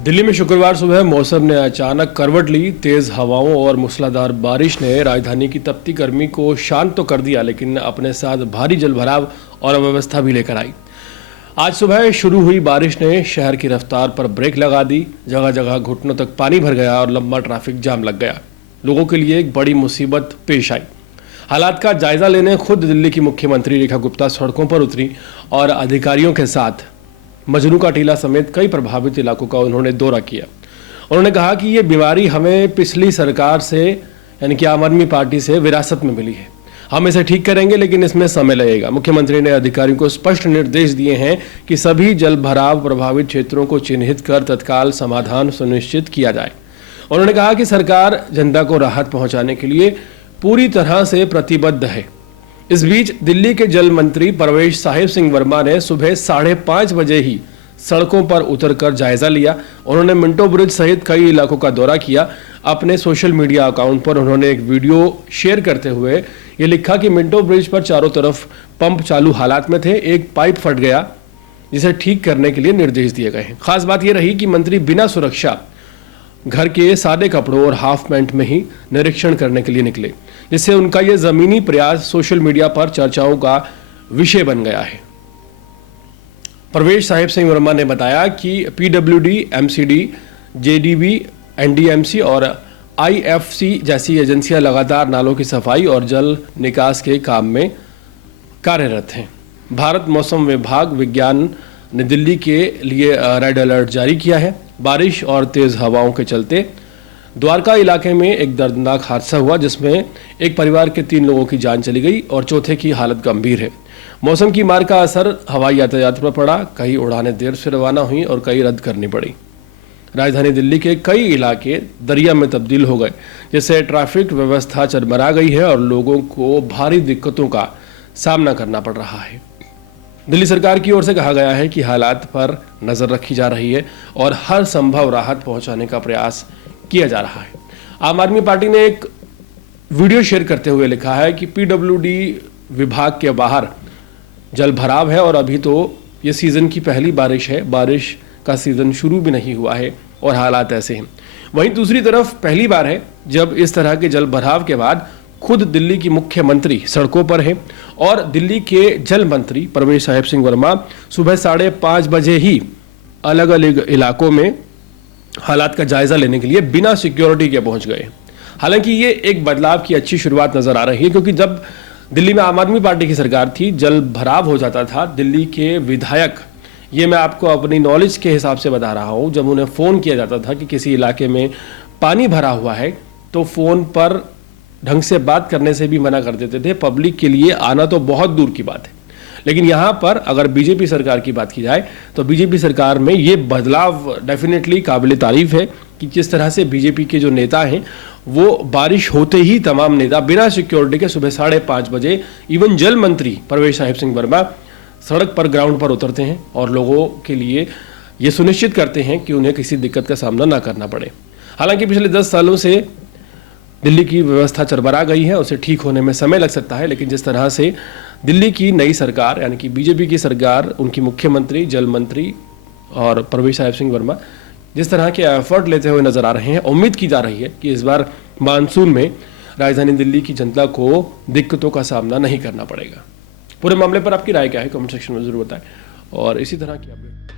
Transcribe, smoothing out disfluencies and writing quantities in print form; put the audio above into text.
दिल्ली में शुक्रवार सुबह मौसम ने अचानक करवट ली। तेज हवाओं और मूसलाधार बारिश ने राजधानी की तपती गर्मी को शांत तो कर दिया, लेकिन अपने साथ भारी जलभराव और अव्यवस्था भी लेकर आई। आज सुबह शुरू हुई बारिश ने शहर की रफ्तार पर ब्रेक लगा दी। जगह जगह घुटनों तक पानी भर गया और लंबा ट्रैफिक जाम लग गया। लोगों के लिए एक बड़ी मुसीबत पेश आई। हालात का जायजा लेने खुद दिल्ली की मुख्यमंत्री रेखा गुप्ता सड़कों पर उतरी और अधिकारियों के साथ मजनू का टीला समेत कई प्रभावित इलाकों का उन्होंने दौरा किया। उन्होंने कहा कि ये बीमारी हमें पिछली सरकार से यानी कि आम आदमी पार्टी से विरासत में मिली है। हम इसे ठीक करेंगे, लेकिन इसमें समय लगेगा। मुख्यमंत्री ने अधिकारियों को स्पष्ट निर्देश दिए हैं कि सभी जल भराव प्रभावित क्षेत्रों को चिन्हित कर तत्काल समाधान सुनिश्चित किया जाए। उन्होंने कहा कि सरकार जनता को राहत पहुंचाने के लिए पूरी तरह से प्रतिबद्ध है। इस बीच दिल्ली के जल मंत्री परवेश साहिब सिंह वर्मा ने सुबह 5:30 बजे ही सड़कों पर उतरकर जायजा लिया। उन्होंने मिंटो ब्रिज सहित कई इलाकों का दौरा किया। अपने सोशल मीडिया अकाउंट पर उन्होंने एक वीडियो शेयर करते हुए ये लिखा कि मिंटो ब्रिज पर चारों तरफ पंप चालू हालात में थे। एक पाइप फट गया, जिसे ठीक करने के लिए निर्देश दिए गए हैं। खास बात यह रही कि मंत्री बिना सुरक्षा घर के सादे कपड़ों और हाफ पैंट में ही निरीक्षण करने के लिए निकले, जिससे उनका यह जमीनी प्रयास सोशल मीडिया पर चर्चाओं का विषय बन गया है। परवेश साहिब सिंह वर्मा ने बताया कि पीडब्ल्यूडी, एमसीडी, जेडीबी, एनडीएमसी और आईएफसी जैसी एजेंसियां लगातार नालों की सफाई और जल निकास के काम में कार्यरत हैं। भारत मौसम विभाग विज्ञान ने दिल्ली के लिए रेड अलर्ट जारी किया है। बारिश और तेज हवाओं के चलते द्वारका इलाके में एक दर्दनाक हादसा हुआ, जिसमें एक परिवार के 3 लोगों की जान चली गई और चौथे की हालत गंभीर है। मौसम की मार का असर हवाई यातायात पर पड़ा। कई उड़ानें देर से रवाना हुई और कई रद्द करनी पड़ी। राजधानी दिल्ली के कई इलाके दरिया में तब्दील हो गए, जिससे ट्रैफिक व्यवस्था चरमरा गई है और लोगों को भारी दिक्कतों का सामना करना पड़ रहा है। दिल्ली सरकार की ओर से कहा गया है कि हालात पर नजर रखी जा रही है और हर संभव राहत पहुंचाने का प्रयास किया जा रहा है। आम आदमी पार्टी ने एक वीडियो शेयर करते हुए लिखा है कि पीडब्ल्यूडी विभाग के बाहर जल भराव है और अभी तो ये सीजन की पहली बारिश है। बारिश का सीजन शुरू भी नहीं हुआ है और हालात ऐसे हैं। वहीं दूसरी तरफ पहली बार है जब इस तरह के जल भराव के बाद खुद दिल्ली की मुख्यमंत्री सड़कों पर है और दिल्ली के जल मंत्री परवेश साहिब सिंह वर्मा सुबह 5:30 बजे ही अलग अलग इलाकों में हालात का जायजा लेने के लिए बिना सिक्योरिटी के पहुंच गए। हालांकि ये एक बदलाव की अच्छी शुरुआत नजर आ रही है, क्योंकि जब दिल्ली में आम आदमी पार्टी की सरकार थी, जल भराव हो जाता था। दिल्ली के विधायक, ये मैं आपको अपनी नॉलेज के हिसाब से बता रहा हूँ, जब उन्हें फ़ोन किया जाता था कि किसी इलाके में पानी भरा हुआ है, तो फ़ोन पर ढंग से बात करने से भी मना कर देते थे। पब्लिक के लिए आना तो बहुत दूर की बात है। लेकिन यहाँ पर अगर बीजेपी सरकार की बात की जाए तो बीजेपी सरकार में ये बदलाव डेफिनेटली काबिल तारीफ है कि जिस तरह से बीजेपी के जो नेता हैं वो बारिश होते ही तमाम नेता बिना सिक्योरिटी के सुबह 5:30 बजे इवन जल मंत्री परवेश साहिब सिंह वर्मा सड़क पर ग्राउंड पर उतरते हैं और लोगों के लिए ये सुनिश्चित करते हैं कि उन्हें किसी दिक्कत का सामना ना करना पड़े। हालांकि पिछले 10 सालों से दिल्ली की व्यवस्था चरमरा गई है, उसे ठीक होने में समय लग सकता है। लेकिन जिस तरह से दिल्ली की नई सरकार यानी कि बीजेपी की सरकार, उनकी मुख्यमंत्री, जल मंत्री और परवेश साहिब सिंह वर्मा जिस तरह के एफर्ट लेते हुए नजर आ रहे हैं, उम्मीद की जा रही है कि इस बार मानसून में राजधानी दिल्ली की जनता को दिक्कतों का सामना नहीं करना पड़ेगा। पूरे मामले पर आपकी राय क्या है, कमेंट सेक्शन में जरूर बताएं और इसी तरह की अपडेट